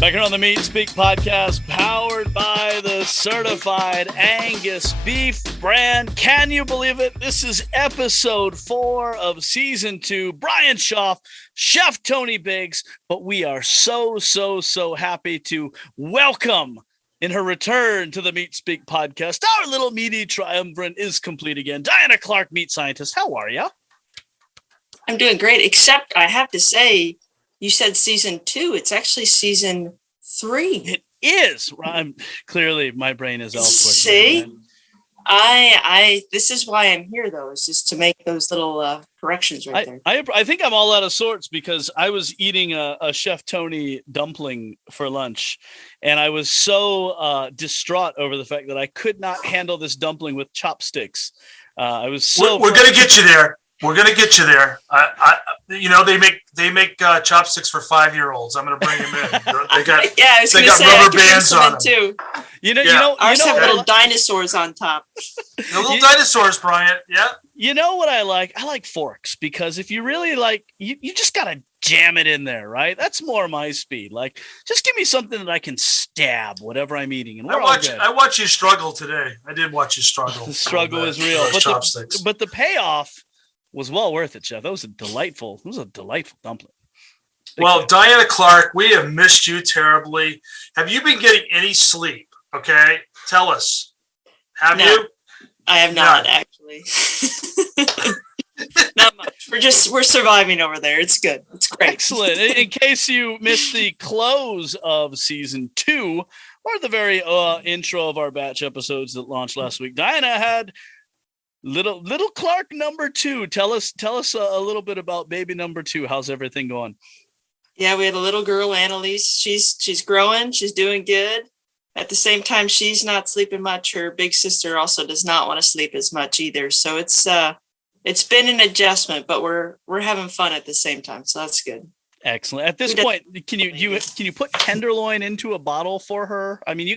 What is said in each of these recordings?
Back here on the Meat Speak podcast, powered by the certified Angus beef brand. Can you believe it? This is episode 4 of season 2. Brian Schaaf, Chef Tony Biggs, but we are so happy to welcome in her return to the Meat Speak podcast. Our little meaty triumvirate is complete again. Diana Clark, meat scientist. How are you? I'm doing great, except I have to say, you said season 2. It's actually season 3. It is. Clearly, my brain is elsewhere. See, this is why I'm here, though, is just to make those little corrections right there. I think I'm all out of sorts because I was eating a Chef Tony dumpling for lunch, and I was so distraught over the fact that I could not handle this dumpling with chopsticks. I was so. We're going to get you there. We're gonna get you there. They make chopsticks for 5-year-olds. I'm gonna bring them in. They got rubber bands on them too. Ours have little dinosaurs on top. The little dinosaurs, Brian. Yeah. You know what I like? I like forks because if you really like, you just gotta jam it in there, right? That's more my speed. Like, just give me something that I can stab whatever I'm eating. And I watch you struggle today. I did watch you struggle. The struggle is real, but the payoff was well worth it, Chef. That was a delightful dumpling. Well, Diana Clark, we have missed you terribly. Have you been getting any sleep? Okay, tell us. Have you? I have not, actually. Not much. We're surviving over there. It's good. It's great. Excellent. In case you missed the close of season 2 or the very intro of our batch episodes that launched last week, Diana had Little Clark number 2. Tell us a little bit about baby number 2. How's everything going? Yeah, we had a little girl, Annalise. She's growing. She's doing good. At the same time, she's not sleeping much. Her big sister also does not want to sleep as much either. So it's been an adjustment, but we're having fun at the same time. So that's good. Excellent. At this point, can you put tenderloin into a bottle for her? I mean, you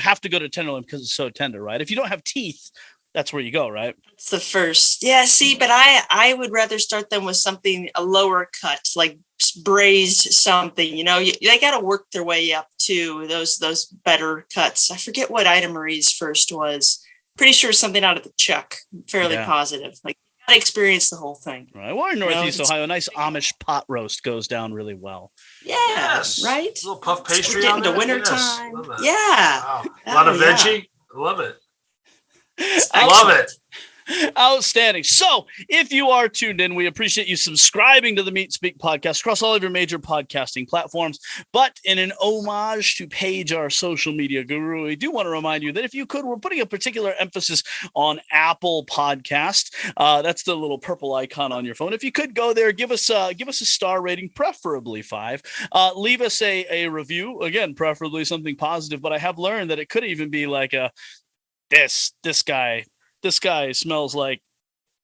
have to go to tenderloin because it's so tender, right? If you don't have teeth, that's where you go, right? It's the first. Yeah, see, but I would rather start them with something, a lower cut, like braised something, they got to work their way up to those better cuts. I forget what Ida Marie's first was. Pretty sure something out of the chuck, fairly positive. Like, you got to experience the whole thing. Right. Well, in Northeast Ohio, a nice Amish pot roast goes down really well. Yeah, yes. Right? A little puff pastry so on into wintertime. Yeah. Wow. A lot of veggie. I love it. Love it. Outstanding. So if you are tuned in, we appreciate you subscribing to the Meat Speak podcast across all of your major podcasting platforms. But in an homage to Paige, our social media guru, we do want to remind you that if you could, we're putting a particular emphasis on Apple Podcast. That's the little purple icon on your phone. If you could go there, give us a star rating, preferably 5. Leave us a review, again, preferably something positive. But I have learned that it could even be like this guy smells like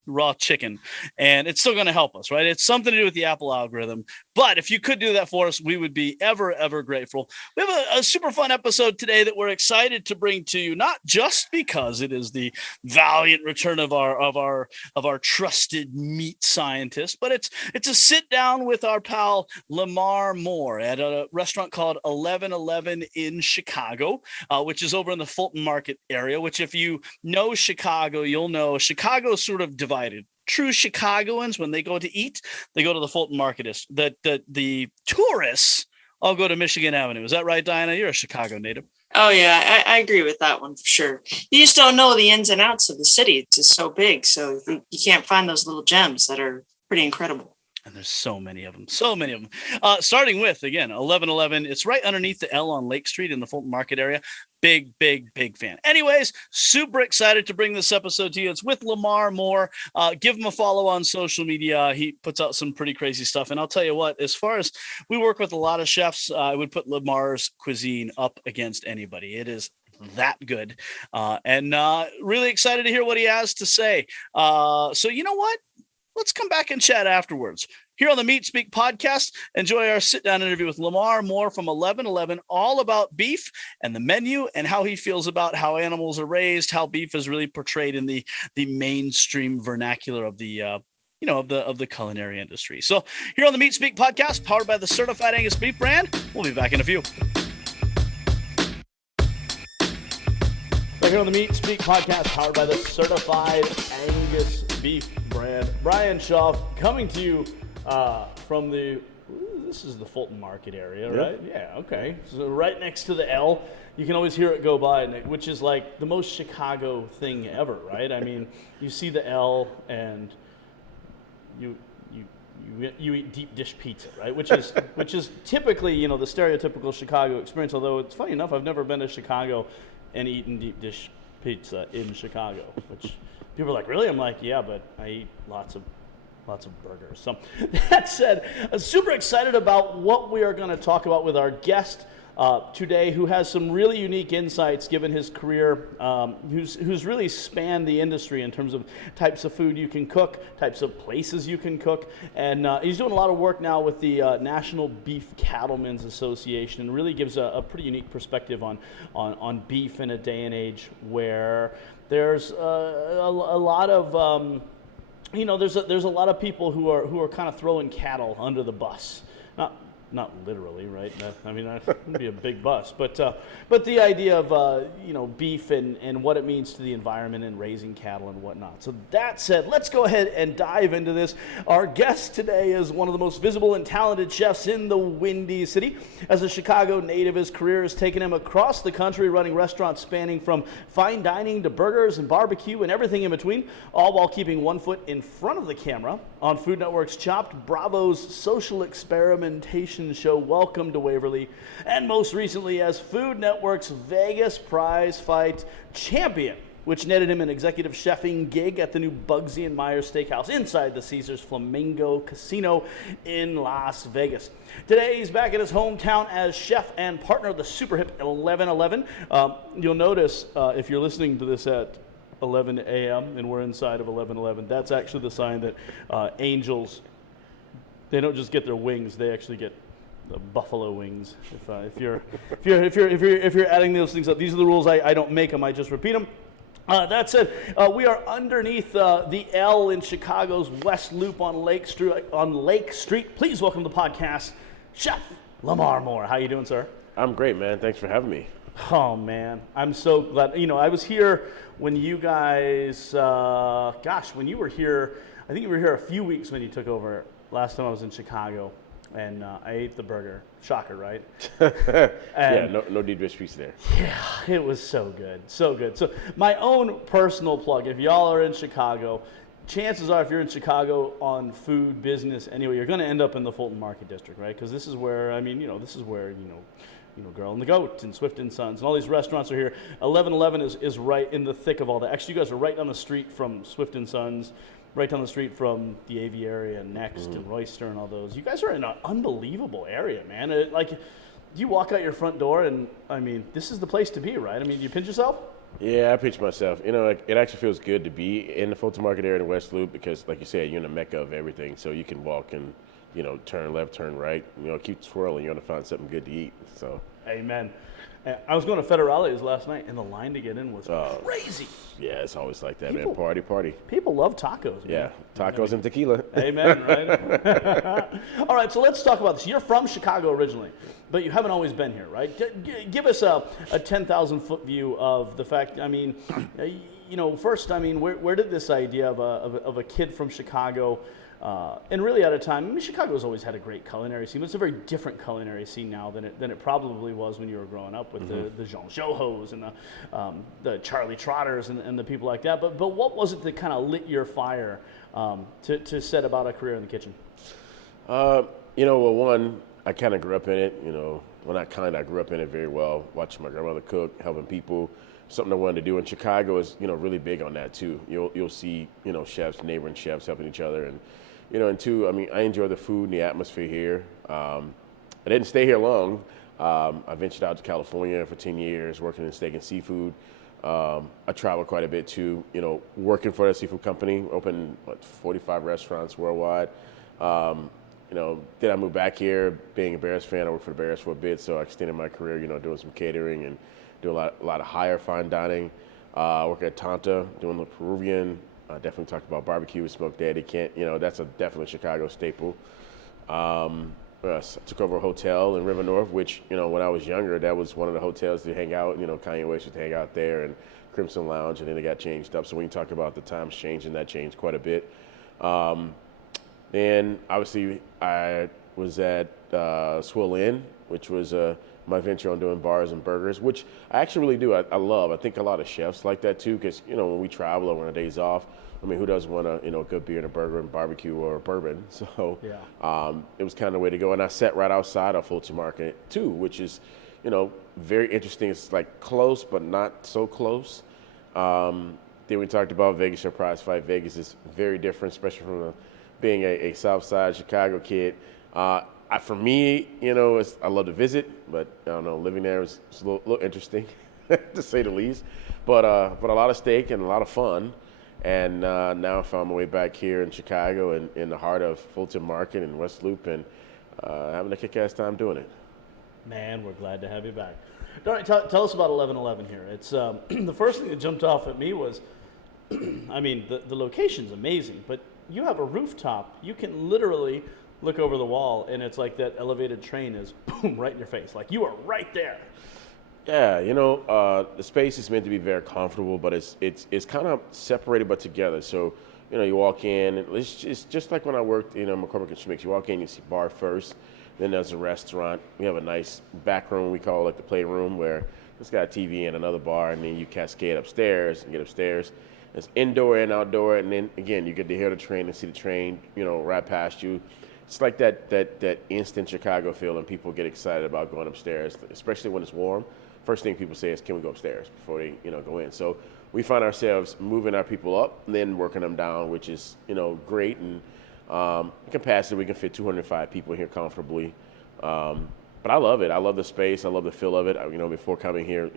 raw chicken, and it's still going to help us, right? It's something to do with the Apple algorithm. But if you could do that for us, we would be ever grateful. We have a super fun episode today that we're excited to bring to you, not just because it is the valiant return of our trusted meat scientist, but it's a sit down with our pal Lamar Moore at a restaurant called 1111 in Chicago, which is over in the Fulton Market area, which if you know Chicago, you'll know Chicago's sort of divided. True Chicagoans, when they go to eat, they go to the Fulton Market. The tourists all go to Michigan Avenue. Is that right, Diana? You're a Chicago native. Oh, yeah, I agree with that one for sure. You just don't know the ins and outs of the city. It's just so big, so you can't find those little gems that are pretty incredible. And there's so many of them. Starting with, again, 1111. It's right underneath the L on Lake Street in the Fulton Market area. Big fan. Anyways, super excited to bring this episode to you. It's with Lamar Moore. Give him a follow on social media. He puts out some pretty crazy stuff. And I'll tell you what, as far as we work with a lot of chefs, I would put Lamar's cuisine up against anybody. It is that good. And really excited to hear what he has to say. So you know what? Let's come back and chat afterwards. Here on the Meat Speak podcast, enjoy our sit-down interview with Lamar Moore from 1111, all about beef and the menu and how he feels about how animals are raised, how beef is really portrayed in the mainstream vernacular of the of the culinary industry. So here on the Meat Speak podcast, powered by the Certified Angus Beef brand, we'll be back in a few. So here on the Meat Speak podcast, powered by the Certified Angus Beef brand, Brian Shaw coming to you from this is the Fulton Market area, right? Yeah, okay. So right next to the L, you can always hear it go by, which is like the most Chicago thing ever, right? I mean, you see the L and you eat deep dish pizza, right? Which is typically, the stereotypical Chicago experience. Although it's funny enough, I've never been to Chicago and eaten deep dish pizza in Chicago, which people are like, really? I'm like, yeah, but I eat lots of burgers. So that said, I'm super excited about what we are going to talk about with our guest today, who has some really unique insights given his career, who's really spanned the industry in terms of types of food you can cook, types of places you can cook, and he's doing a lot of work now with the National Beef Cattlemen's Association, and really gives a pretty unique perspective on beef in a day and age where there's a lot of there's a lot of people who are kind of throwing cattle under the bus. Not literally, right? I mean, that would be a big bus, but the idea of beef and what it means to the environment and raising cattle and whatnot. So that said, let's go ahead and dive into this. Our guest today is one of the most visible and talented chefs in the Windy City. As a Chicago native, his career has taken him across the country, running restaurants spanning from fine dining to burgers and barbecue and everything in between, all while keeping one foot in front of the camera on Food Network's Chopped, Bravo's social experimentation show Welcome to Waverly, and most recently as Food Network's Vegas prize fight champion, which netted him an executive chefing gig at the new Bugsy and Myers Steakhouse inside the Caesars Flamingo Casino in Las Vegas. Today, he's back at his hometown as chef and partner of the super hip 1111. You'll notice if you're listening to this at 11 a.m. and we're inside of 1111, that's actually the sign that angels, they don't just get their wings, they actually get the buffalo wings. If you're adding those things up, these are the rules. I don't make them. I just repeat them. That said, we are underneath the L in Chicago's West Loop on Lake Street. Please welcome to the podcast, Chef Lamar Moore. How you doing, sir? I'm great, man. Thanks for having me. Oh man, I'm so glad. I was here when you guys. When you were here, I think you were here a few weeks when you took over. Last time I was in Chicago. And I ate the burger. Shocker, right? Yeah, no deep dish pizza there. Yeah, it was so good. So good. So my own personal plug, if y'all are in Chicago, chances are if you're in Chicago on food business anyway, you're going to end up in the Fulton Market District, right? Because this is where, Girl and the Goat and Swift and Sons and all these restaurants are here. 1111 is right in the thick of all that. Actually, you guys are right down the street from Swift and Sons, right down the street from the Aviary and Next and Royster and all those. You guys are in an unbelievable area, man. You walk out your front door and, this is the place to be, right? Do you pinch yourself? Yeah, I pinch myself. It actually feels good to be in the Fulton Market area in the West Loop because, like you said, you're in the mecca of everything. So you can walk and, turn left, turn right, keep swirling. You're going to find something good to eat. So. Amen. I was going to Federales last night, and the line to get in was crazy. Yeah, it's always like that, man. Party. People love tacos, man. Yeah, tacos and tequila. Amen, right? All right, so let's talk about this. You're from Chicago originally, but you haven't always been here, right? Give us a 10,000-foot view of the fact, first, where did this idea of a kid from Chicago and really at a time, Chicago's always had a great culinary scene, but it's a very different culinary scene now than it probably was when you were growing up with the Jean Johos and the Charlie Trotters and the people like that. But what was it that kind of lit your fire to set about a career in the kitchen? One, I kind of grew up in it. I grew up in it very well, watching my grandmother cook, helping people. Something I wanted to do in Chicago is, really big on that too. You'll see, chefs, neighboring chefs helping each other. And two, I enjoy the food and the atmosphere here. I didn't stay here long. I ventured out to California for 10 years, working in steak and seafood. I traveled quite a bit too, working for a seafood company, opened 45 restaurants worldwide. Then I moved back here, being a Bears fan. I worked for the Bears for a bit, so I extended my career, doing some catering and doing a lot of higher fine dining. I work at Tanta, doing the Peruvian, Definitely talked about barbecue with smoked daddy. That's definitely Chicago staple. I took over a hotel in River North, which, when I was younger, that was one of the hotels to hang out. Kanye West would hang out there, and Crimson Lounge, and then it got changed up. So when you talk about the times changing, that changed quite a bit. Then, obviously, I was at Swill Inn, which was my venture on doing bars and burgers, which I actually really do. I love. I think a lot of chefs like that, too, because, when we travel or on our days off, who doesn't want a good beer and a burger and barbecue or a bourbon? So it was kind of the way to go. And I sat right outside of Fulton Market too, which is, very interesting. It's like close, but not so close. Then we talked about Vegas Surprise Fight. Vegas is very different, especially from being a South Side Chicago kid. For me, I love to visit, but I don't know, living there is a little interesting, to say the least. But a lot of steak and a lot of fun. And now I found my way back here in Chicago and in the heart of Fulton Market and West Loop, and having a kick-ass time doing it. Man, we're glad to have you back. All right, tell us about 1111 here. It's the first thing that jumped off at me was, the location's amazing, but you have a rooftop. You can literally look over the wall, and it's like that elevated train is boom right in your face. Like you are right there. Yeah, the space is meant to be very comfortable, but it's kind of separated but together. So, you walk in, and it's just like when I worked in McCormick and Schmick's. You walk in, you see bar first, then there's a restaurant. We have a nice back room we call the playroom, where it's got a TV and another bar, and then you cascade upstairs and get upstairs. It's indoor and outdoor, and then again you get to hear the train and see the train, right past you. It's like that instant Chicago feel, and people get excited about going upstairs, especially when it's warm. First thing people say is, can we go upstairs before they, go in? So we find ourselves moving our people up and then working them down, which is, great. And capacity, we can fit 205 people here comfortably. But I love it. I love the space. I love the feel of it. Before coming here,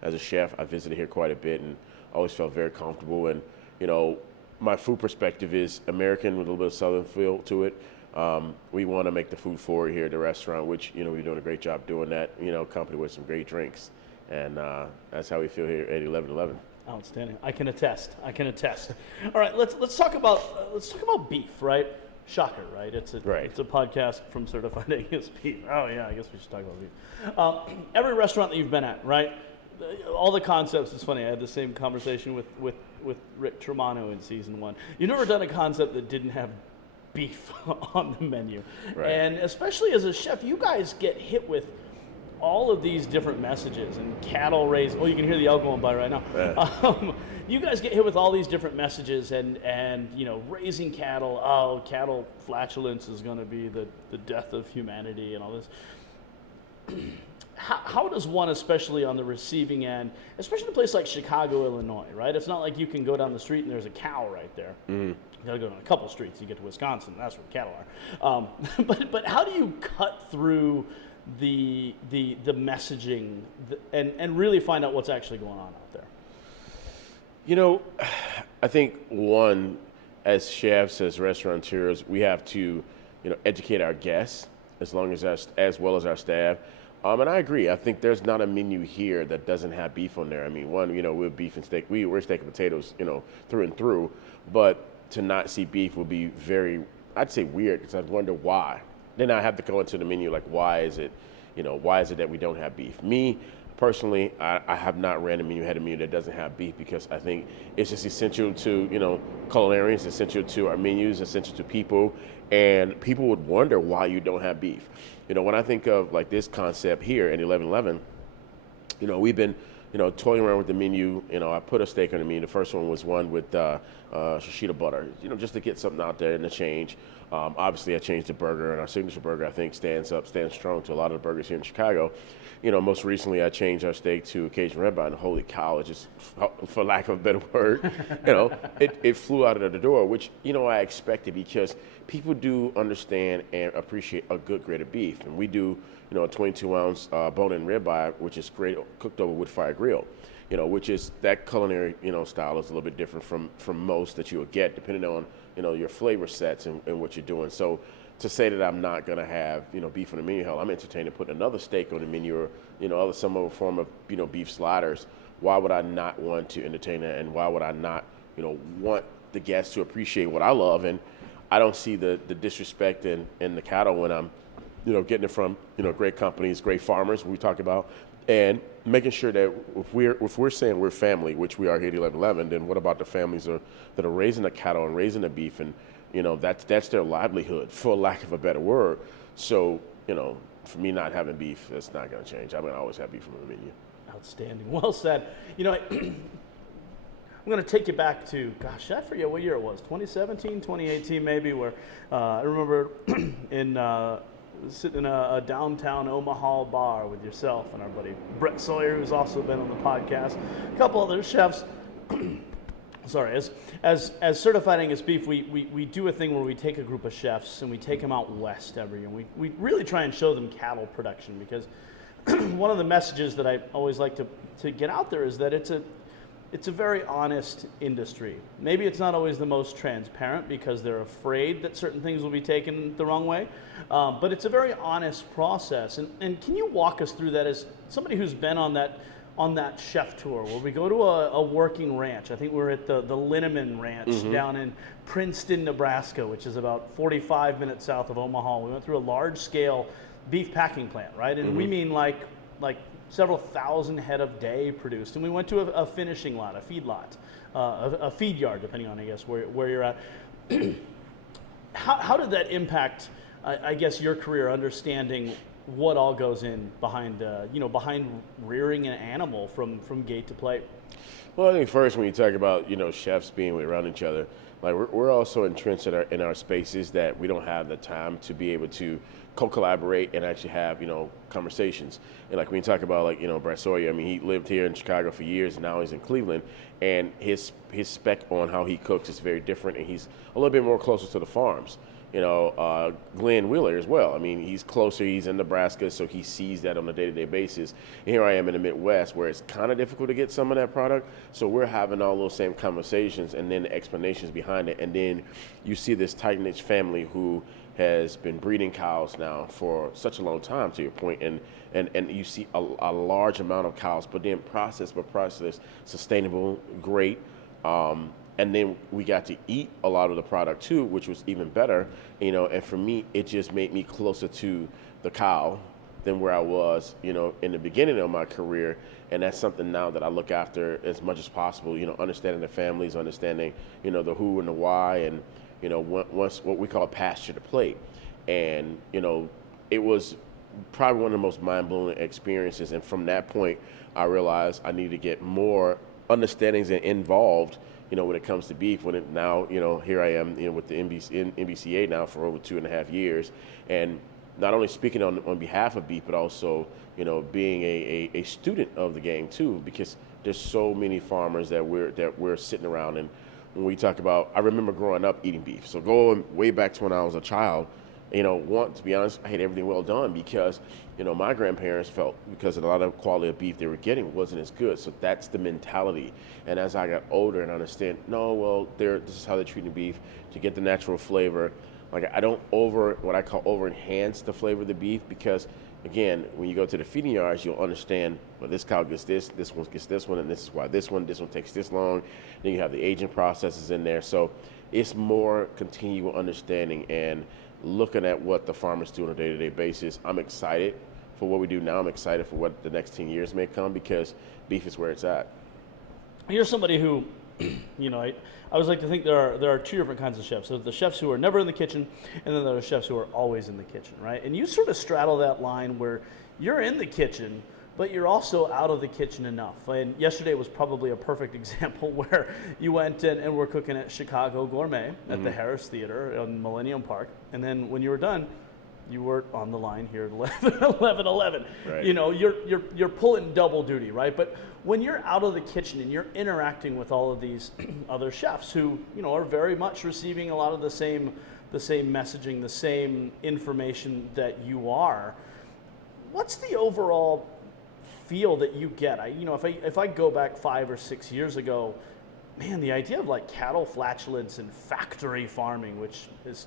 as a chef, I visited here quite a bit and always felt very comfortable. And, my food perspective is American with a little bit of Southern feel to it. We want to make the food forward here at the restaurant, which, we're doing a great job doing that, accompanied with some great drinks. And that's how we feel here at 1111. Outstanding. I can attest. All right, let's talk about beef, right? Shocker, right? It's a podcast from Certified Angus Beef. Oh yeah, I guess we should talk about beef. Every restaurant that you've been at, right? All the concepts. It's funny. I had the same conversation with Rick Tremano in season 1. You've never done a concept that didn't have beef on the menu. Right. And especially as a chef, you guys get hit with all of these different messages and cattle raise. Oh, you can hear the elk going by right now. Yeah. You guys get hit with all these different messages and raising cattle. Oh, cattle flatulence is going to be the death of humanity and all this. How does one, especially on the receiving end, especially in a place like Chicago, Illinois, right? It's not like you can go down the street and there's a cow right there. Mm. You got to go down a couple streets. You get to Wisconsin. That's where the cattle are. But how do you cut through the messaging and really find out what's actually going on out there? I think one, as chefs, as restaurateurs, we have to, educate our guests as well as our staff. And I agree. I think there's not a menu here that doesn't have beef on there. I mean, one, we're beef and steak. We're steak and potatoes, through and through. But to not see beef would be very, I'd say weird, because I'd wonder why. Then I have to go into the menu, like, why is it that we don't have beef? Me, personally, I have not had a menu that doesn't have beef, because I think it's just essential to, culinarians, essential to our menus, essential to people, and people would wonder why you don't have beef. When I think of like this concept here at 1111, we've been, toying around with the menu. I put a steak on the menu. The first one was one with shishito butter, just to get something out there and to change. Obviously, I changed the burger, and our signature burger, I think, stands strong to a lot of the burgers here in Chicago. Most recently, I changed our steak to Cajun red bone, and holy cow, it just, for lack of a better word, it flew out of the door, which, I expected, because people do understand and appreciate a good grade of beef. And we do, a 22-ounce bone-in ribeye, which is great, cooked over wood fire grill, which is that culinary, style is a little bit different from most that you will get, depending on, your flavor sets and what you're doing. So to say that I'm not going to have, beef on the menu, hell, I'm entertaining putting another steak on the menu, or, some other form of, beef sliders. Why would I not want to entertain that? And why would I not, want the guests to appreciate what I love, and I don't see the disrespect in the cattle when I'm, getting it from, great companies, great farmers, we talk about, and making sure that if we're saying we're family, which we are here at 1111, then what about the families that are raising the cattle and raising the beef, and that's their livelihood, for lack of a better word. So for me not having beef, that's not going to change. I'm going to always have beef on the menu. Outstanding. Well said. I'm going to take you back to, gosh, I forget what year it was, 2017, 2018 maybe, where I remember sitting in a downtown Omaha bar with yourself and our buddy Brett Sawyer, who's also been on the podcast, a couple other chefs. Sorry, as Certified Angus Beef, we do a thing where we take a group of chefs and we take them out west every year. We really try and show them cattle production, because one of the messages that I always like to get out there is that it's a very honest industry. Maybe it's not always the most transparent because they're afraid that certain things will be taken the wrong way, but it's a very honest process. And can you walk us through that as somebody who's been on that chef tour where we go to a working ranch? I think we're at the Linneman Ranch down in Princeton, Nebraska, which is about 45 minutes south of Omaha. We went through a large-scale beef packing plant, right? And we mean like several thousand head of day produced. And we went to a finishing lot, a feed lot, a feed yard, depending on, I guess, where you're at. How did that impact, I guess, your career, understanding what all goes in behind rearing an animal from gate to plate? Well, I think first, when you talk about, chefs being around each other, like we're also entrenched in our spaces that we don't have the time to be able to co-collaborate and actually have, conversations. And like when you talk about Brett Sawyer, I mean, he lived here in Chicago for years, and now he's in Cleveland, and his spec on how he cooks is very different, and he's a little bit more closer to the farms. Glenn Wheeler as well. I mean, he's closer, he's in Nebraska, so he sees that on a day-to-day basis. And here I am in the Midwest, where it's kind of difficult to get some of that product. So we're having all those same conversations and then the explanations behind it. And then you see this tight-knit family who has been breeding cows now for such a long time, to your point, and you see a large amount of cows, but then processed sustainable, great. And then we got to eat a lot of the product too, which was even better, and for me, it just made me closer to the cow than where I was, in the beginning of my career. And that's something now that I look after as much as possible, understanding the families, understanding, the who and the why, and, once what we call pasture to plate. And, it was probably one of the most mind-blowing experiences. And from that point, I realized I needed to get more understandings and involved, when it comes to beef. When it now, here I am, with the NBCA now for over 2.5 years, and not only speaking on behalf of beef, but also, being a student of the game too, because there's so many farmers that we're sitting around. And when we talk about, I remember growing up eating beef. So going way back to when I was a child, to be honest, I hate everything well done, because, my grandparents felt because of a lot of quality of beef they were getting wasn't as good. So that's the mentality. And as I got older and understand, this is how they're treating beef to get the natural flavor. Like, I don't what I call over enhance the flavor of the beef, because again, when you go to the feeding yards, you'll understand, well, this cow gets this one gets this one, and this is why this one takes this long. Then you have the aging processes in there. So it's more continual understanding and looking at what the farmers do on a day-to-day basis. I'm excited for what we do now. I'm excited for what the next 10 years may come, because beef is where it's at. You're somebody who, I always like to think there are two different kinds of chefs. There's the chefs who are never in the kitchen, and then there are chefs who are always in the kitchen, right? And you sort of straddle that line where you're in the kitchen, but you're also out of the kitchen enough. And yesterday was probably a perfect example where you went and were cooking at Chicago Gourmet at the Harris Theater in Millennium Park. And then when you were done, you were on the line here at 11:11. Right. You're pulling double duty, right? But when you're out of the kitchen and you're interacting with all of these other chefs who, are very much receiving a lot of the same messaging, the same information that you are, what's the overall feel that you get? If I go back 5 or 6 years ago, man, the idea of like cattle flatulence and factory farming, which is,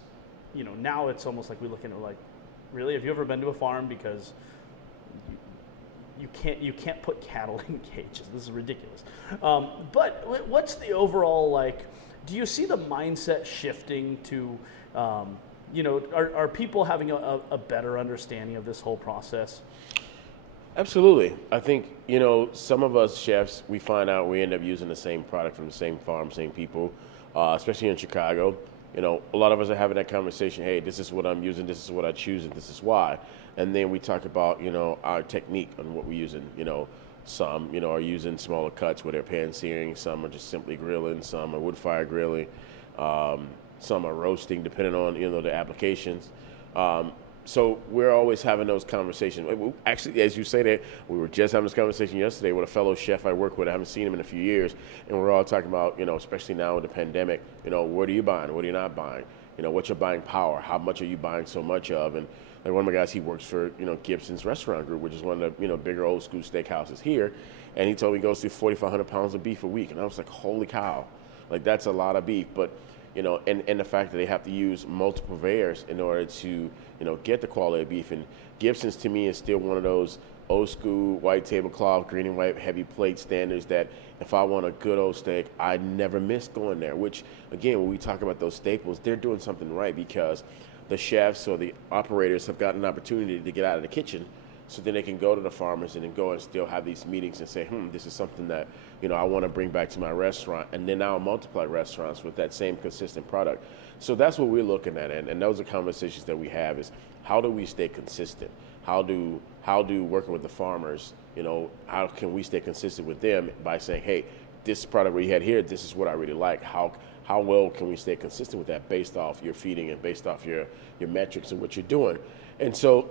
now it's almost like we look into like, really, have you ever been to a farm? Because you can't put cattle in cages. This is ridiculous. But what's the overall like Do you see the mindset shifting to, are people having a better understanding of this whole process? Absolutely. I think, some of us chefs, we find out we end up using the same product from the same farm, same people, especially in Chicago. A lot of us are having that conversation, hey, this is what I'm using, this is what I choose, and this is why. And then we talk about, our technique on what we're using. Some, are using smaller cuts where they're pan searing, some are just simply grilling, some are wood fire grilling, some are roasting, depending on, the applications. So we're always having those conversations. Actually, as you say that, we were just having this conversation yesterday with a fellow chef I work with. I haven't seen him in a few years, and we're all talking about, especially now with the pandemic, what are you buying? What are you not buying? What's your buying power? How much are you buying so much of? And like one of my guys, he works for, Gibson's Restaurant Group, which is one of the, bigger old school steakhouses here. And he told me he goes through 4,500 pounds of beef a week. And I was like, holy cow, like that's a lot of beef. But and the fact that they have to use multiple purveyors in order to, get the quality of beef. And Gibson's to me is still one of those old school white tablecloth, green and white heavy plate standards that if I want a good old steak, I never miss going there. Which, again, when we talk about those staples, they're doing something right because the chefs or the operators have gotten an opportunity to get out of the kitchen so then they can go to the farmers and then go and still have these meetings and say, this is something that, I want to bring back to my restaurant. And then I'll multiply restaurants with that same consistent product. So that's what we're looking at. And those are conversations that we have is how do we stay consistent? How do working with the farmers, how can we stay consistent with them by saying, hey, this product we had here, this is what I really like. How well can we stay consistent with that based off your feeding and based off your metrics and what you're doing? And so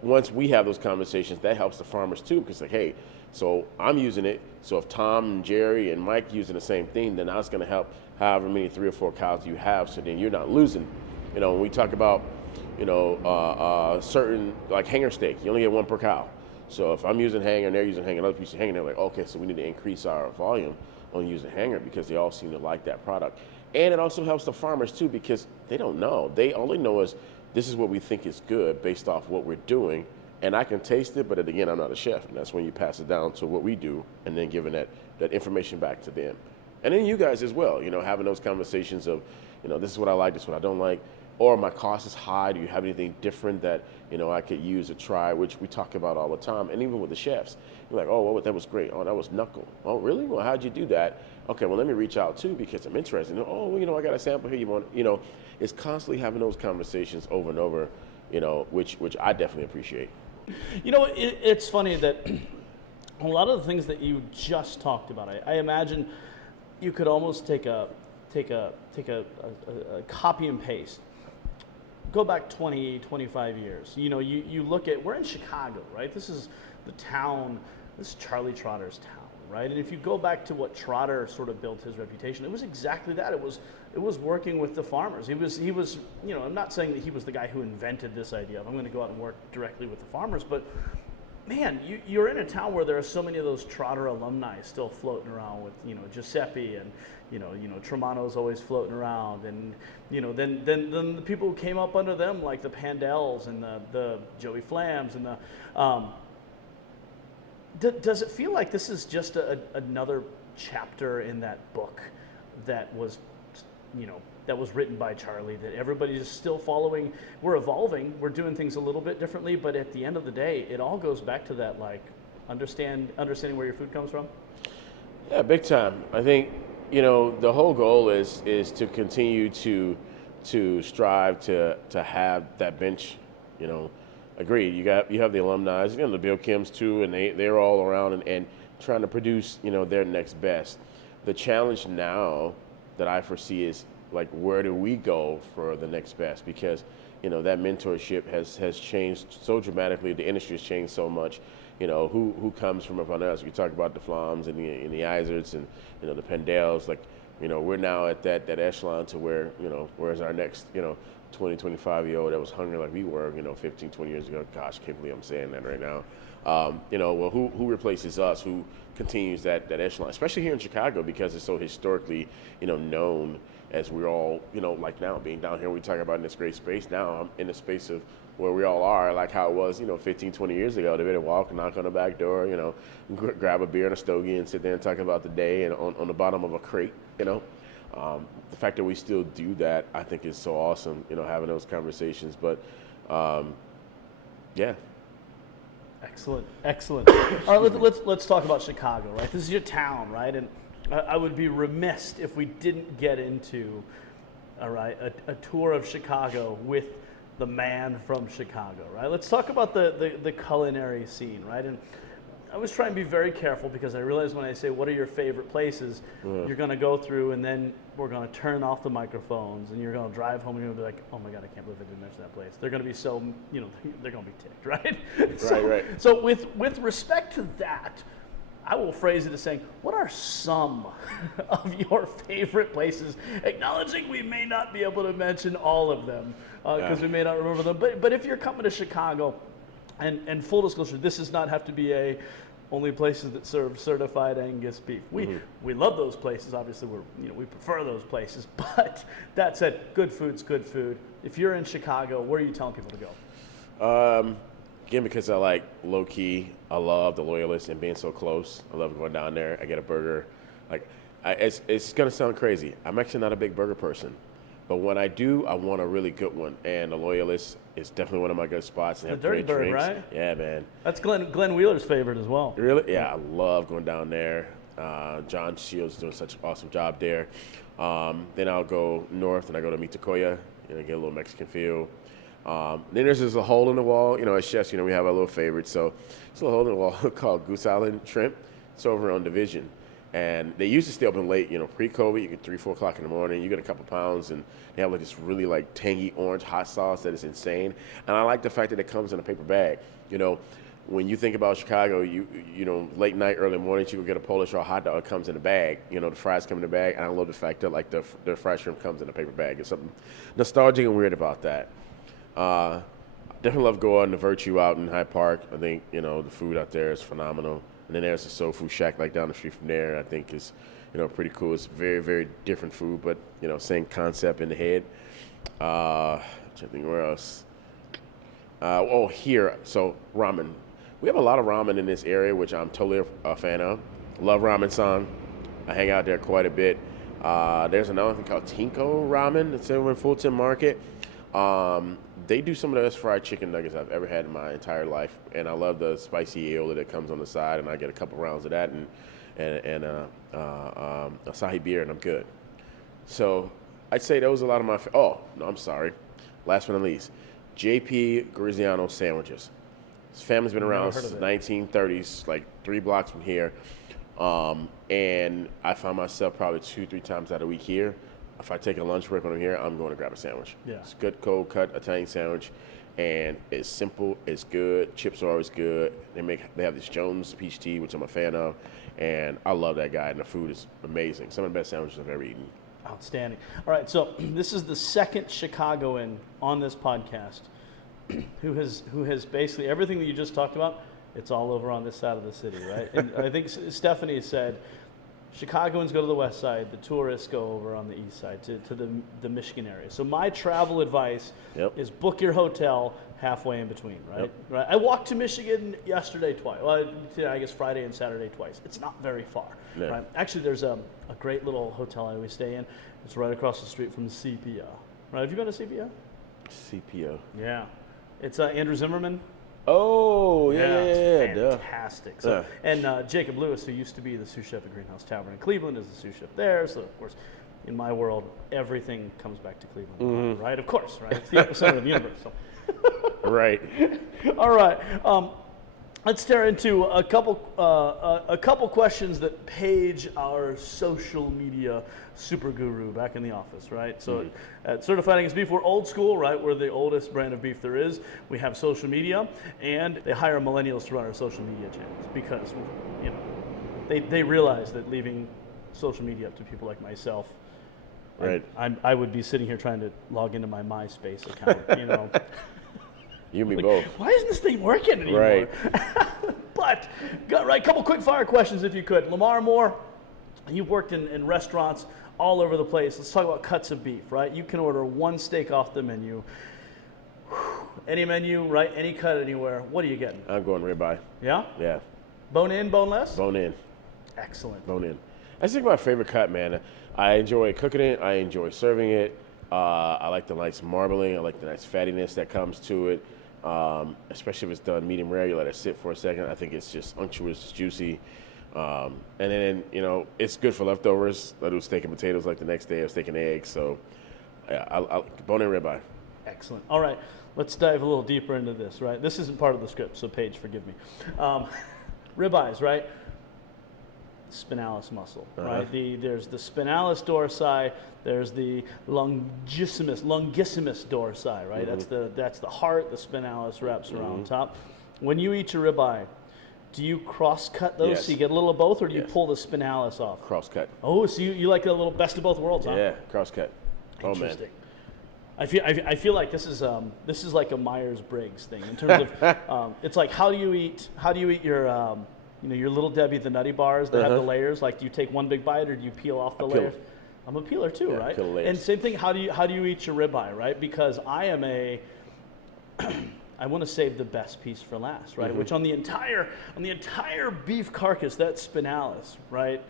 once we have those conversations, that helps the farmers too, because like, hey, so I'm using it. So if Tom and Jerry and Mike using the same thing, then that's going to help however many 3 or 4 cows you have. So then you're not losing. When we talk about, certain like hanger steak, you only get 1 per cow. So if I'm using hanger and they're using hanger, another piece of hanger, they're like, okay, so we need to increase our volume on using hanger because they all seem to like that product. And it also helps the farmers too because they don't know. They only know is this is what we think is good based off what we're doing. And I can taste it, but again, I'm not a chef. And that's when you pass it down to what we do and then giving that information back to them. And then you guys as well, having those conversations of, this is what I like, this is what I don't like. Or my cost is high. Do you have anything different that, I could use or try, which we talk about all the time. And even with the chefs, you're like, oh, well, that was great. Oh, that was knuckle. Oh, really? Well, how'd you do that? Okay, well, let me reach out too because I'm interested. Oh, well, I got a sample here. You want, it's constantly having those conversations over and over, which I definitely appreciate. It's funny that a lot of the things that you just talked about, I imagine you could almost take a copy and paste. Go back 20, 25 years. You look at, we're in Chicago, right? This is the town, this is Charlie Trotter's town, right? And if you go back to what Trotter sort of built his reputation, it was exactly that. It was working with the farmers. He was, I'm not saying that he was the guy who invented this idea of I'm going to go out and work directly with the farmers, but man, you're in a town where there are so many of those Trotter alumni still floating around with, Giuseppe and, Tremonto's always floating around. And, then the people who came up under them, like the Pandels and the Joey Flams and does it feel like this is just another chapter in that book that was, that was written by Charlie, that everybody's still following? We're evolving, we're doing things a little bit differently, but at the end of the day, it all goes back to that, like, understanding where your food comes from? Yeah, big time. I think, the whole goal is to continue to strive to have that bench, agreed. You have the alumni, the Bill Kims too, and they're all around and trying to produce, their next best. The challenge now that I foresee is like, where do we go for the next best? Because, that mentorship has changed so dramatically. The industry has changed so much. Who comes from upon us? We talk about the Flams and the Izards and, the Pendels. Like, we're now at that echelon to where, where's our next, 20, 25-year-old that was hungry like we were, 15, 20 years ago. Gosh, I can't believe I'm saying that right now. Well, who replaces us? Who continues that echelon, especially here in Chicago, because it's so historically, known as we're all, like now being down here, we talk about in this great space. Now I'm in the space of where we all are, like how it was, 15, 20 years ago. They better walk, knock on the back door, grab a beer and a stogie and sit there and talk about the day and on the bottom of a crate, The fact that we still do that, I think, is so awesome. Having those conversations. But yeah. Excellent. All right, let's talk about Chicago, right? This is your town, right? And I would be remiss if we didn't get into, all right, a tour of Chicago with the man from Chicago, right? Let's talk about the culinary scene, right? And I was trying to be very careful because I realized when I say, what are your favorite places, you're going to go through and then we're going to turn off the microphones and you're going to drive home and you're going to be like, oh my God, I can't believe I didn't mention that place. They're going to be so, they're going to be ticked, right? Right. So with respect to that, I will phrase it as saying, what are some of your favorite places? Acknowledging we may not be able to mention all of them because we may not remember them. But if you're coming to Chicago, and full disclosure, this does not have to be only places that serve certified Angus beef. We love those places. Obviously, we prefer those places. But that said, good food's good food. If you're in Chicago, where are you telling people to go? Again, because I like low key, I love the Loyalist and being so close. I love going down there. I get a burger. It's gonna sound crazy. I'm actually not a big burger person, but when I do, I want a really good one. And the Loyalist is definitely one of my good spots. And the Dirty Bird, drinks. Right? Yeah, man. That's Glenn Wheeler's favorite as well. Really? Yeah, I love going down there. John Shields is doing such an awesome job there. Then I'll go north and I go to Mitacoya, get a little Mexican feel. Then there's just a hole in the wall. As chefs, we have our little favorites. So it's a little hole in the wall called Goose Island Shrimp. It's over on Division. And they used to stay open late, pre-COVID. You get 3, 4 o'clock in the morning. You get a couple pounds, and they have this really tangy orange hot sauce that is insane. And I like the fact that it comes in a paper bag. When you think about Chicago, late night, early morning, you go get a Polish or a hot dog. It comes in a bag. The fries come in a bag. And I love the fact that the fried shrimp comes in a paper bag. There's something nostalgic and weird about that. Definitely love going to Virtue out in Hyde Park. I think, the food out there is phenomenal. And then there's a Soul Food Shack down the street from there. I think is, pretty cool. It's very, very different food, but, same concept in the head. I think where else? Here. So ramen. We have a lot of ramen in this area, which I'm totally a fan of. Love Ramen Song. I hang out there quite a bit. There's another thing called Tinko Ramen. It's over in Fulton Market. They do some of the best fried chicken nuggets I've ever had in my entire life, and I love the spicy aioli that comes on the side, and I get a couple rounds of that and Asahi beer, and I'm good. So I'd say those are a lot of my. Last but not least, J.P. Griziano sandwiches. His family's been around since the 1930s, 3 blocks from here, and I find myself probably 2-3 times out of the week here. If I take a lunch break when I'm here, I'm going to grab a sandwich. Yeah. It's a good cold cut Italian sandwich, and it's simple, it's good. Chips are always good. They have this Jones peach tea, which I'm a fan of, and I love that guy. And the food is amazing. Some of the best sandwiches I've ever eaten. Outstanding. All right, so this is the second Chicagoan on this podcast who has basically everything that you just talked about. It's all over on this side of the city, right? And I think Stephanie said, Chicagoans go to the west side, the tourists go over on the east side to the Michigan area. So my travel advice is book your hotel halfway in between, right? Yep. Right. I walked to Michigan yesterday twice. Well, I guess Friday and Saturday twice. It's not very far, right? Actually, there's a great little hotel I always stay in. It's right across the street from the CPO. Right? Have you been to CPO? CPO. Yeah. It's Andrew Zimmerman. Oh, yeah. Fantastic. So, and Jacob Lewis, who used to be the sous chef at Greenhouse Tavern in Cleveland, is the sous chef there. So, of course, in my world, everything comes back to Cleveland, right? Of course, right? It's the epicenter of the universe. So. Right. All right. Let's tear into a couple questions that Paige, our social media super guru, back in the office, right? So at Certified Angus Beef, we're old school, right? We're the oldest brand of beef there is. We have social media, and they hire millennials to run our social media channels because, they realize that leaving social media up to people like myself, right? I would be sitting here trying to log into my MySpace account, You and me both. Why isn't this thing working anymore? Right. But, a couple quick fire questions if you could. Lamar Moore, you've worked in restaurants all over the place. Let's talk about cuts of beef, right? You can order one steak off the menu. Any menu, right? Any cut anywhere. What are you getting? I'm going ribeye. Yeah? Yeah. Bone in, boneless? Bone in. Excellent. Bone in. That's like my favorite cut, man. I enjoy cooking it. I enjoy serving it. I like the nice marbling. I like the nice fattiness that comes to it, especially if it's done medium rare. You let it sit for a second. I think it's just unctuous, juicy. And then, it's good for leftovers. I do steak and potatoes like the next day, or steak and eggs. So, yeah, bone-in ribeye. Excellent. All right, let's dive a little deeper into this, right? This isn't part of the script, so Paige, forgive me. Ribeyes, right? Spinalis muscle, right? There's the spinalis dorsi, there's the longissimus dorsi, right? That's the heart. The spinalis wraps around top. When you eat your ribeye, do you cross-cut those so you get a little of both, or do you pull the spinalis off? Cross-cut. Oh, so you like a little best of both worlds, huh? Yeah, cross-cut. Interesting. Oh, man. I feel like this is like a Myers-Briggs thing in terms of it's like how do you eat your your Little Debbie, the Nutty Bars that have the layers. Like, do you take one big bite or do you peel off the layers? I'm a peeler too, right? Peel the layers. And same thing. How do you eat your ribeye, right? Because I want to save the best piece for last, right? Which on the entire beef carcass, that spinalis, right,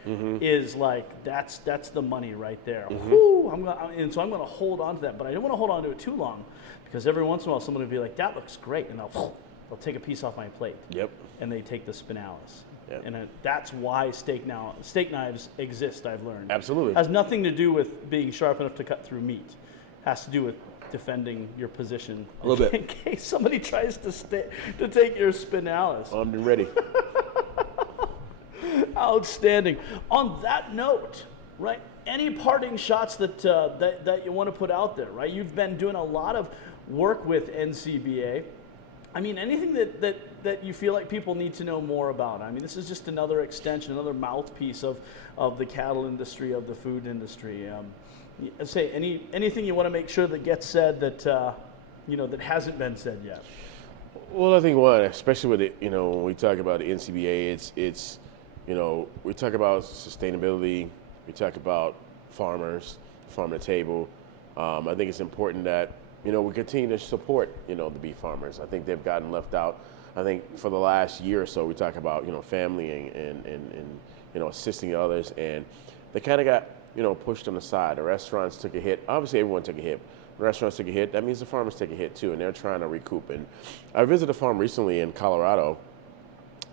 is like that's the money right there. So I'm gonna hold on to that, but I don't want to hold on to it too long, because every once in a while someone will be like, "That looks great," and they'll take a piece off my plate. Yep. And they take the spinalis. Yep. And that's why steak knives exist. I've learned. Absolutely. Has nothing to do with being sharp enough to cut through meat. Has to do with defending your position a little bit in case somebody tries to take your spinalis. Armed and ready. Outstanding. On that note, right? Any parting shots that you want to put out there, right? You've been doing a lot of work with NCBA. I mean, anything that you feel like people need to know more about? I mean, this is just another extension, another mouthpiece of the cattle industry, of the food industry. Say anything you want to make sure that gets said that that hasn't been said yet. Well, I think one, especially with it, when we talk about the NCBA, it's we talk about sustainability, we talk about farmers, farm to table. I think it's important that we continue to support the beef farmers. I think they've gotten left out. I think for the last year or so, we talk about family and assisting others, and they kind of got pushed on the side. The restaurants took a hit. Obviously, everyone took a hit. The restaurants took a hit. That means the farmers take a hit too, and they're trying to recoup. And I visited a farm recently in Colorado,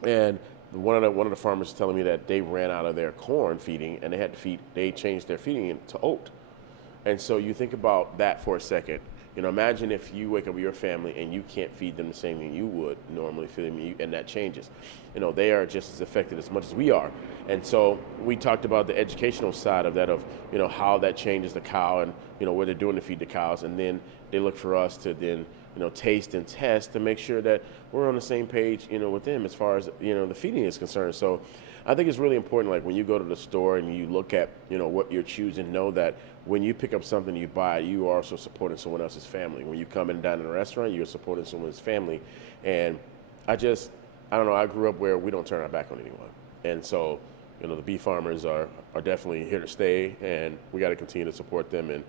and one of the farmers was telling me that they ran out of their corn feeding, and they changed their feeding to oat. And so you think about that for a second. Imagine if you wake up with your family and you can't feed them the same thing you would normally feed them, and that changes. They are just as affected as much as we are. And so we talked about the educational side of that, of how that changes the cow and what they're doing to feed the cows, and then they look for us to then taste and test to make sure that we're on the same page with them as far as the feeding is concerned. So I think it's really important, like when you go to the store and you look at what you're choosing, know that when you pick up something you buy, you are also supporting someone else's family. When you come and dine in a restaurant, you're supporting someone's family. And I don't know, I grew up where we don't turn our back on anyone. And so, the beef farmers are definitely here to stay, and we got to continue to support them. And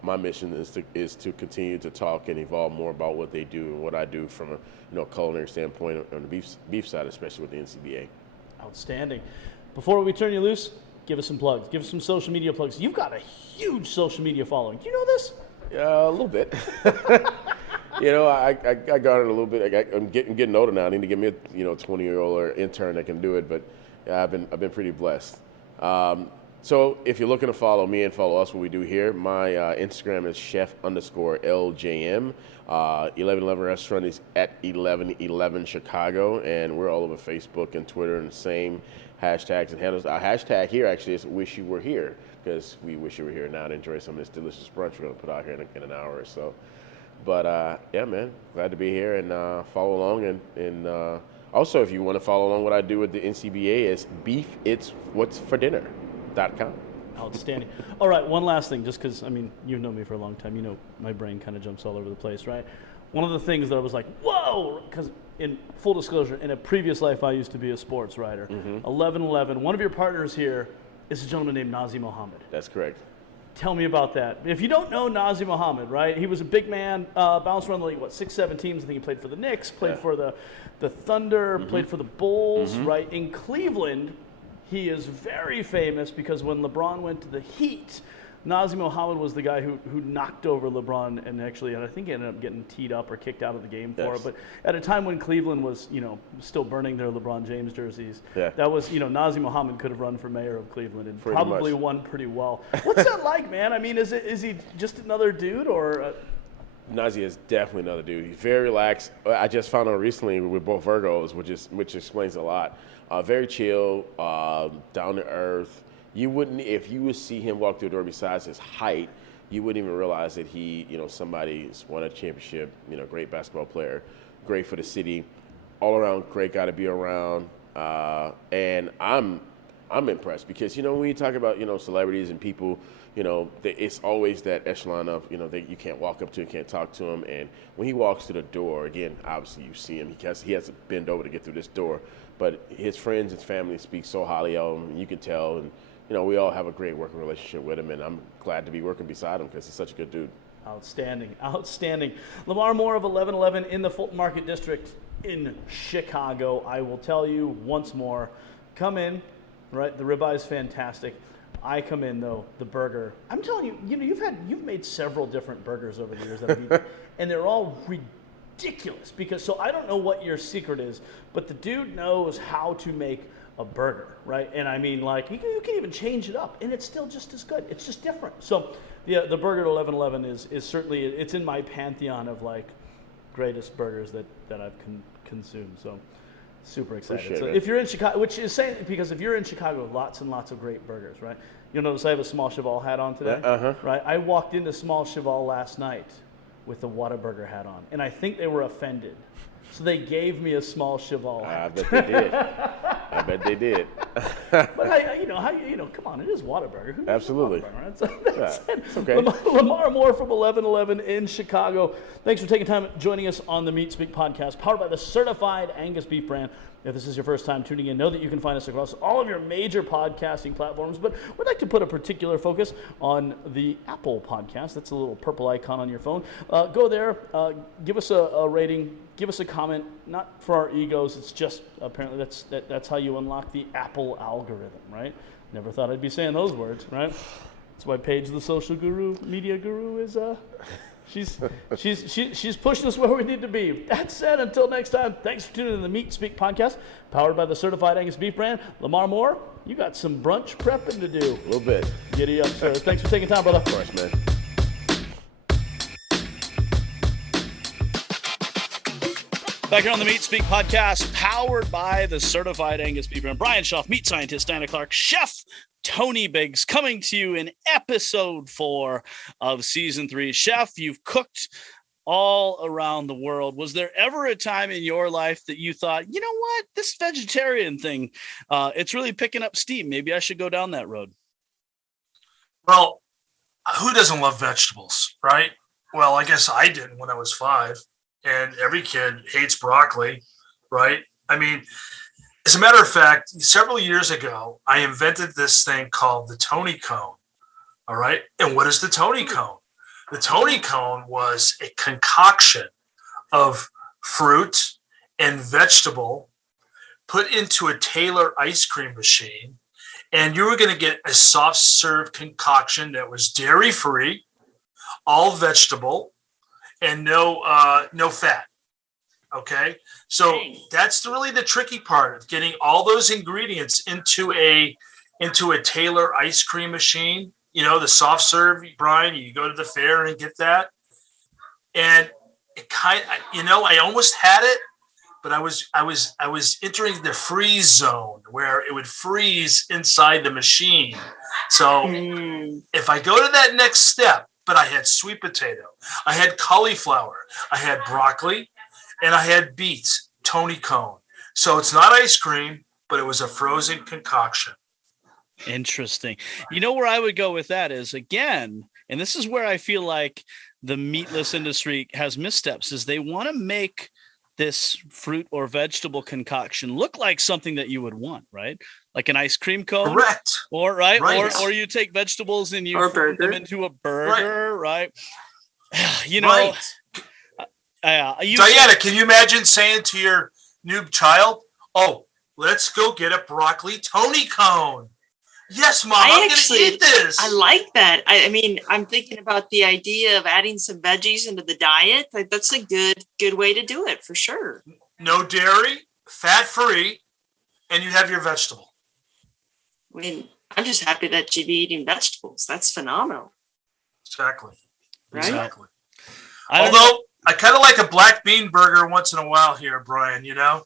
my mission is to continue to talk and evolve more about what they do and what I do from a culinary standpoint on the beef side, especially with the NCBA. Outstanding. Before we turn you loose, give us some plugs. Give us some social media plugs. You've got a huge social media following. Do you know this? A little bit. I got it a little bit. I'm getting older now. I need to get me a 20-year-old or intern that can do it. But yeah, I've been pretty blessed. So if you're looking to follow me and follow us, what we do here, my Instagram is chef_LJM. 1111 Restaurant is at 1111 Chicago, and we're all over Facebook and Twitter and the same hashtags and handles. Our hashtag here actually is Wish You Were Here, because we wish you were here now to enjoy some of this delicious brunch we're going to put out here in an hour or so. But yeah, man, glad to be here and follow along. And also, if you want to follow along what I do with the NCBA, is Beef It's What's for Dinner.com. Outstanding. All right, one last thing, just because, you've known me for a long time. My brain kind of jumps all over the place, right? One of the things that I was like, whoa, because in full disclosure, in a previous life, I used to be a sports writer. 1111, one of your partners here is a gentleman named Nazim Mohammed. That's correct. Tell me about that. If you don't know Nazim Mohammed, right, he was a big man, bounced around the league, 6-7 teams. I think he played for the Knicks, played for the Thunder, played for the Bulls, right? In Cleveland, he is very famous because when LeBron went to the Heat, Nazr Mohammed was the guy who knocked over LeBron and I think he ended up getting teed up or kicked out of the game for it. But at a time when Cleveland was, still burning their LeBron James jerseys, that was, Nazr Mohammed could have run for mayor of Cleveland and probably won pretty well. What's that like, man? I mean, is he just another dude or? Nazr is definitely another dude. He's very relaxed. I just found out recently we're both Virgos, which explains a lot. Very chill, down to earth. You wouldn't, if you would see him walk through the door besides his height, you wouldn't even realize that he, somebody's won a championship, great basketball player, great for the city, all around great guy to be around. And I'm impressed because, when you talk about, celebrities and people, it's always that echelon of, that you can't walk up to and can't talk to him. And when he walks through the door, again, obviously you see him, he has to bend over to get through this door. But his friends and family speak so highly of him, and you can tell. And we all have a great working relationship with him, and I'm glad to be working beside him because he's such a good dude. Outstanding. Lamar Moore of 1111 in the Fulton Market District in Chicago. I will tell you once more, come in, right? The ribeye is fantastic. I come in though, the burger. I'm telling you, you've made several different burgers over the years that I've eaten, and they're all ridiculous so I don't know what your secret is, but the dude knows how to make a burger, right? And I mean, like, you can even change it up, and it's still just as good. It's just different. So, the burger at 1111 is certainly, it's in my pantheon of, like, greatest burgers that I've consumed. So, super excited. Appreciate so, it. if you're in Chicago, which is saying, because if you're in Chicago, lots and lots of great burgers, right? You'll notice I have a Small Cheval hat on today, right? I walked into Small Cheval last night with the Whataburger hat on, and I think they were offended. So they gave me a Small Cheval hat. I bet they did. But come on, it is Whataburger. Absolutely. Right? So that's it. It's okay. Lamar Moore from 1111 in Chicago. Thanks for taking time joining us on the Meat Speak podcast, powered by the certified Angus beef brand. If this is your first time tuning in, know that you can find us across all of your major podcasting platforms, but we'd like to put a particular focus on the Apple podcast. That's a little purple icon on your phone. Go there, give us a rating, give us a comment, not for our egos. It's just apparently that's how you unlock the Apple algorithm, right? Never thought I'd be saying those words, right? That's why Paige, the social guru, media guru, is she's pushing us where we need to be. That said, until next time, thanks for tuning in to the Meat Speak podcast, powered by the certified Angus beef brand. Lamar Moore, you got some brunch prepping to do. A little bit. Giddy up, sir. Thanks for taking time, brother. Of course, man. Back here on the Meat Speak podcast, powered by the certified Angus beef brand. Brian Schaff, meat scientist, Diana Clark, chef Tony Biggs, coming to you in episode 4 of season 3. Chef, you've cooked all around the world. Was there ever a time in your life that you thought, you know what, this vegetarian thing, it's really picking up steam. Maybe I should go down that road? Well, who doesn't love vegetables, right? Well, I guess I didn't when I was 5. And every kid hates broccoli, right? I mean, as a matter of fact, several years ago, I invented this thing called the Tony Cone, all right? And what is the Tony Cone? The Tony Cone was a concoction of fruit and vegetable put into a Taylor ice cream machine, and you were going to get a soft serve concoction that was dairy-free, all vegetable, and no fat. Okay, so that's really the tricky part of getting all those ingredients into a Taylor ice cream machine. The soft serve, Brian. You go to the fair and get that, and it I almost had it, but I was entering the freeze zone where it would freeze inside the machine. So if I go to that next step. But I had sweet potato, I had cauliflower, I had broccoli, and I had beets, Tony Cone. So it's not ice cream, but it was a frozen concoction. Interesting. You know where I would go with that is, again, and this is where I feel like the meatless industry has missteps, is they want to make this fruit or vegetable concoction look like something that you would want, right? Like an ice cream cone. Correct. Or you take vegetables and you put them into a burger, right? Diana, can you imagine saying to your new child, "Oh, let's go get a broccoli Tony cone. Yes, Mom, I'm going to eat this. I like that. I mean, I'm thinking about the idea of adding some veggies into the diet. Like, that's a good way to do it for sure. No dairy, fat-free, and you have your vegetable. I mean, I'm just happy that you'd be eating vegetables. That's phenomenal. Exactly. Right? Exactly. Although, I kind of like a black bean burger once in a while here, Brian, you know?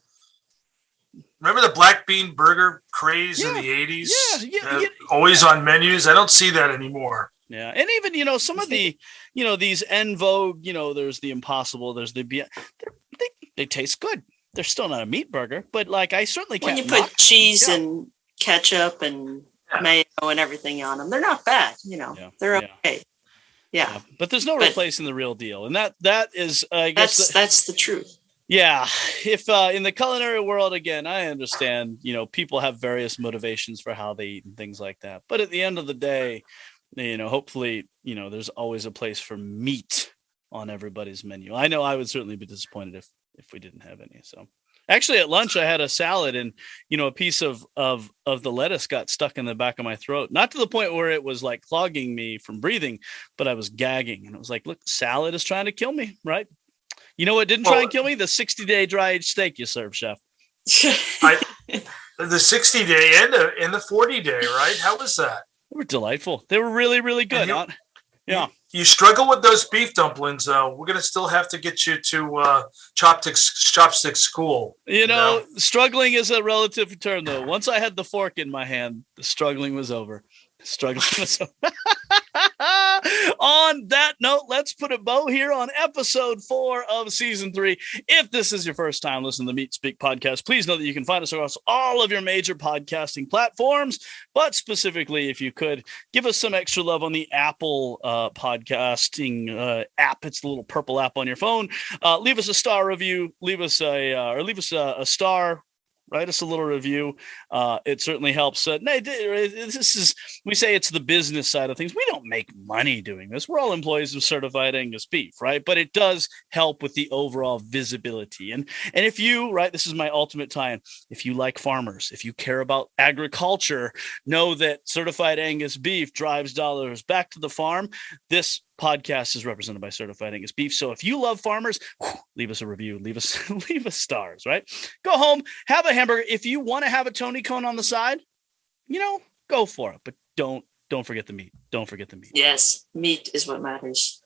Remember the black bean burger craze in the 80s? Yeah. Always on menus. I don't see that anymore. Yeah. And even, you know, some of the, you know, these en vogue, you know, there's the Impossible, there's the, they taste good. They're still not a meat burger, but like I certainly can't. When you put cheese and ketchup and mayo and everything on them, they're not bad, you know. Yeah. They're okay. Yeah. But there's no replacing the real deal. And that is, I guess. That's the truth. Yeah. If in the culinary world, again, I understand, you know, people have various motivations for how they eat and things like that. But at the end of the day, you know, hopefully, you know, there's always a place for meat on everybody's menu. I know I would certainly be disappointed if we didn't have any. So actually at lunch, I had a salad and, you know, a piece of the lettuce got stuck in the back of my throat, not to the point where it was like clogging me from breathing, but I was gagging and it was like, look, salad is trying to kill me. Right. You know what didn't try and kill me? The 60-day dry aged steak you serve, Chef. The 60-day and the 40-day, right? How was that? They were delightful. They were really, really good. Yeah. You struggle with those beef dumplings, though. We're going to still have to get you to chopstick school. You know, struggling is a relative term, though. Once I had the fork in my hand, the struggling was over. On that note, let's put a bow here on episode 4 of season 3. If this is your first time listening to the Meat Speak podcast, please know that you can find us across all of your major podcasting platforms, but specifically, if you could give us some extra love on the Apple podcasting app. It's the little purple app on your phone. Leave us a star review, leave us a star. Write us a little review. It certainly helps. We say it's the business side of things. We don't make money doing this. We're all employees of Certified Angus Beef, right? But it does help with the overall visibility. And if you, right, this is my ultimate tie-in. If you like farmers, if you care about agriculture, know that Certified Angus Beef drives dollars back to the farm. This podcast is represented by Certified Angus Beef. So if you love farmers, leave us a review, leave us stars, right? Go home, have a hamburger. If you want to have a Tony cone on the side, you know, go for it. But don't forget the meat. Don't forget the meat. Yes, meat is what matters.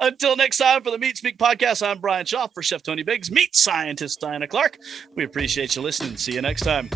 Until next time, for the Meat Speak podcast, I'm Brian Shaw for Chef Tony Biggs, meat scientist Diana Clark. We appreciate you listening. See you next time.